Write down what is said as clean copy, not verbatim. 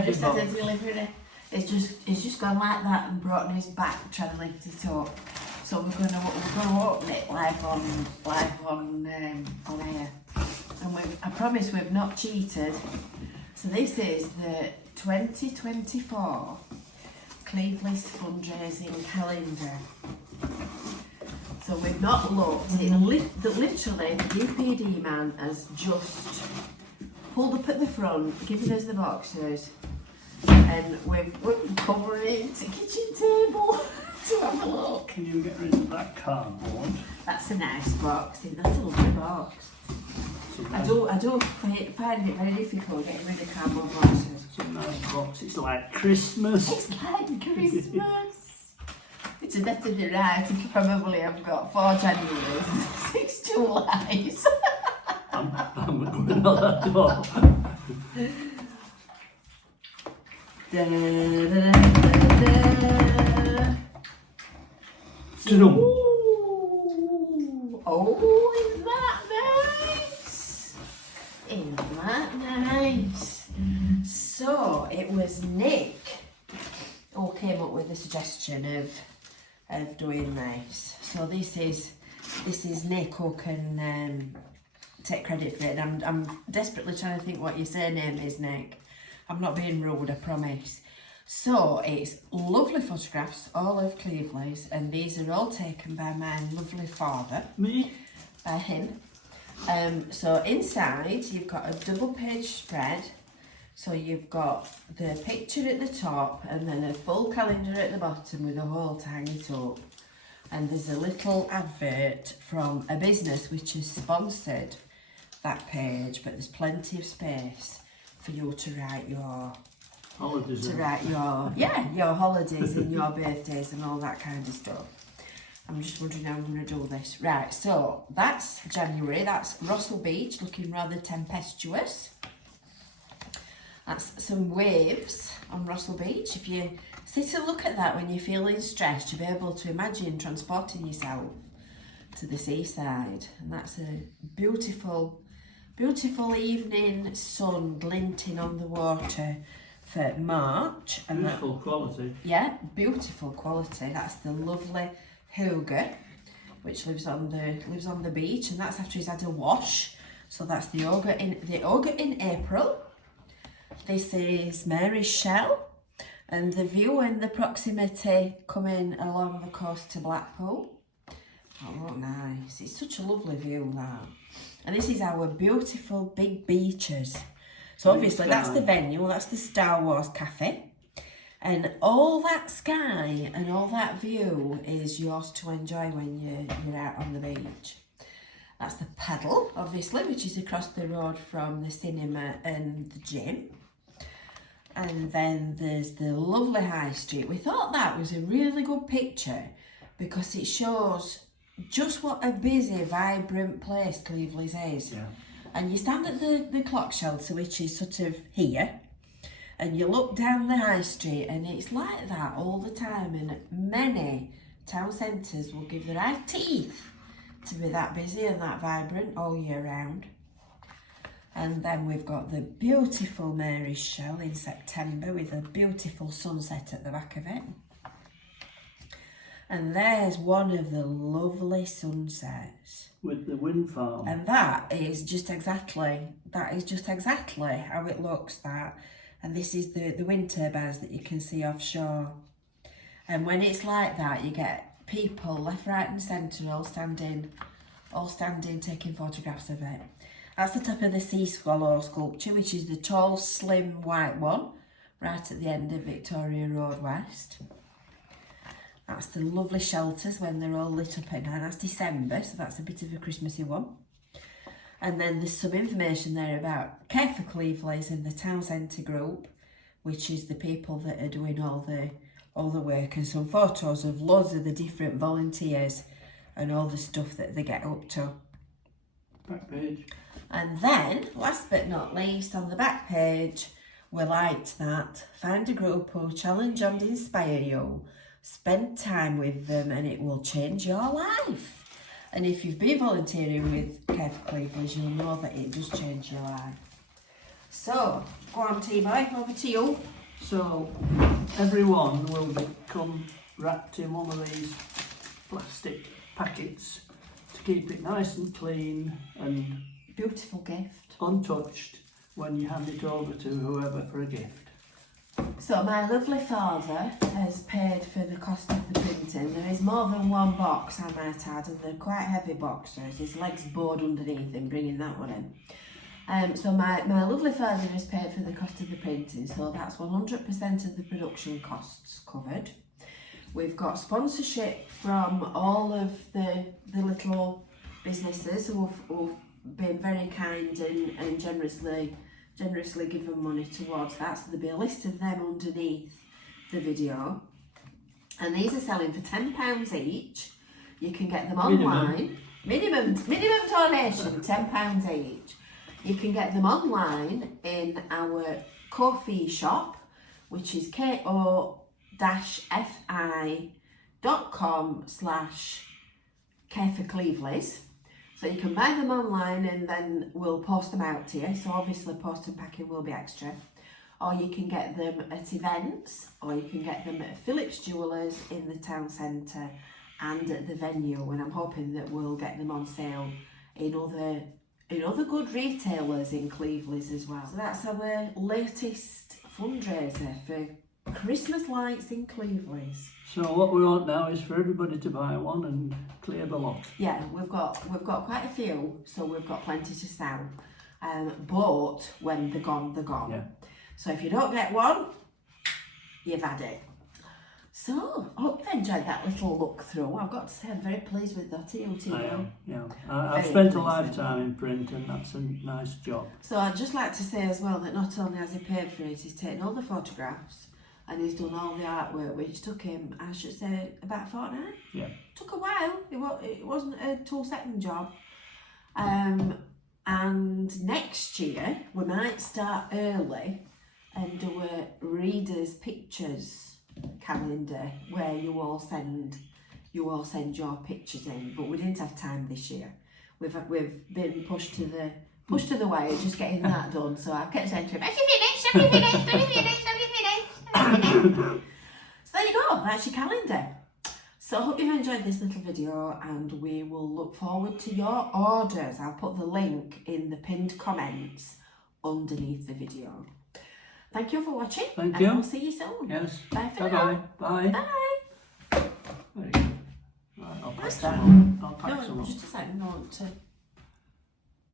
just had a delivery. It's just gone like that and brought his back trying to lift it up. So we're going to open it live on air. And I promise we've not cheated. So this is the 2024 Cleveleys Fundraising Calendar. So we've not looked. Literally, the UPD man has just pulled up at the front, given us the boxes, and we're covering it to kitchen table to have a look. Can you get rid of that cardboard? That's a nice box. That's a lovely box. I do find it very difficult getting rid of cardboard boxes. It's a nice box. It's like Christmas. It's like Christmas. It's a better than right. You probably have got 4 Januaries, 6 Julys. I'm going on that door. Da, da, da, da. Ooh. Oh, is that nice? Isn't that nice? So it was Nick who came up with the suggestion of doing this. So this is Nick who can take credit for it. And I'm desperately trying to think what your surname is, Nick. I'm not being rude, I promise. So it's lovely photographs, all of Cleveleys, and these are all taken by my lovely father. Me? By him. So inside you've got a double page spread. So you've got the picture at the top and then a full calendar at the bottom with a hole to hang it up. And there's a little advert from a business which has sponsored that page, but there's plenty of space for you to write your holidays. Your holidays and your birthdays and all that kind of stuff. I'm just wondering how I'm going to do this. Right, so that's January. That's Rossall Beach, looking rather tempestuous. That's some waves on Rossall Beach. If you sit and look at that when you're feeling stressed, you'll be able to imagine transporting yourself to the seaside. And that's a beautiful, beautiful evening sun glinting on the water for March. And beautiful quality. Yeah, beautiful quality. That's the lovely Hooger, which lives on the beach, and that's after he's had a wash. So that's the ogre in April. This is Mary's Shell, and the view and the proximity coming along the coast to Blackpool. Oh, look nice. It's such a lovely view, that. And this is our beautiful big beaches. So obviously that's the venue, that's the Star Wars Cafe. And all that sky and all that view is yours to enjoy when you're out on the beach. That's the Paddle, obviously, which is across the road from the cinema and the gym. And then there's the lovely High Street. We thought that was a really good picture because it shows just what a busy, vibrant place Cleveleys is. Yeah. And you stand at the clock shelter, which is sort of here, and you look down the High Street and it's like that all the time, and many town centres will give their eye teeth to be that busy and that vibrant all year round. And then we've got the beautiful Mary's Shell in September with a beautiful sunset at the back of it. And there's one of the lovely sunsets. With the wind farm. And that is just exactly how it looks, that. And this is the wind turbines that you can see offshore. And when it's like that, you get people left, right and centre all standing taking photographs of it. That's the top of the sea swallow sculpture, which is the tall, slim, white one, right at the end of Victoria Road West. That's the lovely shelters when they're all lit up at night. That's December, so that's a bit of a Christmassy one. And then there's some information there about Care for Cleveleys and the Town Centre group, which is the people that are doing all the work, and some photos of loads of the different volunteers and all the stuff that they get up to. Back page. And then, last but not least, on the back page, we liked that. Find a group who challenge and inspire you. Spend time with them and it will change your life. And if you've been volunteering with Care for Cleveleys, you'll know that it does change your life. So, go on T-Boy, over to you. So everyone will become wrapped in one of these plastic packets to keep it nice and clean and Beautiful gift. untouched when you hand it over to whoever for a gift. So my lovely father has paid for the cost of the printing. There is more than one box, I might add, and they're quite heavy boxes. His leg's bored underneath him, bringing that one in. So my lovely father has paid for the cost of the printing, so that's 100% of the production costs covered. We've got sponsorship from all of the little businesses who've been very kind and generously given money towards that. So there'll be a list of them underneath the video. And these are selling for £10 each. You can get them online. Minimum donation, £10 each. You can get them online in our Ko-fi shop, which is ko-fi.com/Care for Cleveleys. So you can buy them online and then we'll post them out to you. So obviously post and packing will be extra. Or you can get them at events, or you can get them at Phillips Jewellers in the town centre and at the venue. And I'm hoping that we'll get them on sale in other good retailers in Cleveleys as well. So that's our latest fundraiser for Christmas lights in Cleveleys. So what we want now is for everybody to buy one and clear the lot. Yeah, we've got quite a few, so we've got plenty to sell. But when they're gone, they're gone. Yeah. So if you don't get one, you've had it. So, I hope you enjoyed that little look through. I've got to say, I'm very pleased with that. I am, yeah. I've Very spent a pleased lifetime in print and that's a nice job. So I'd just like to say as well that not only has he paid for it, he's taken all the photographs and he's done all the artwork, which took him, I should say, about a fortnight. Yeah. Took a while. It wasn't a 2-second job. And next year we might start early and do a readers' pictures calendar where you all send your pictures in, but we didn't have time this year. We've been pushed to the wire, just getting that done. So I kept saying to him, "Have you finished? Have you finished? Have you finished? Have you finished? Have you finished?" So there you go. That's your calendar. So I hope you've enjoyed this little video, and we will look forward to your orders. I'll put the link in the pinned comments underneath the video. Thank you for watching. Thank you. And we'll see you soon. Yes. Bye for Bye-bye. now. Bye. Bye. Very good. Right, I'll pack What's some that? on. I'll pack some No, on. just a second. I want to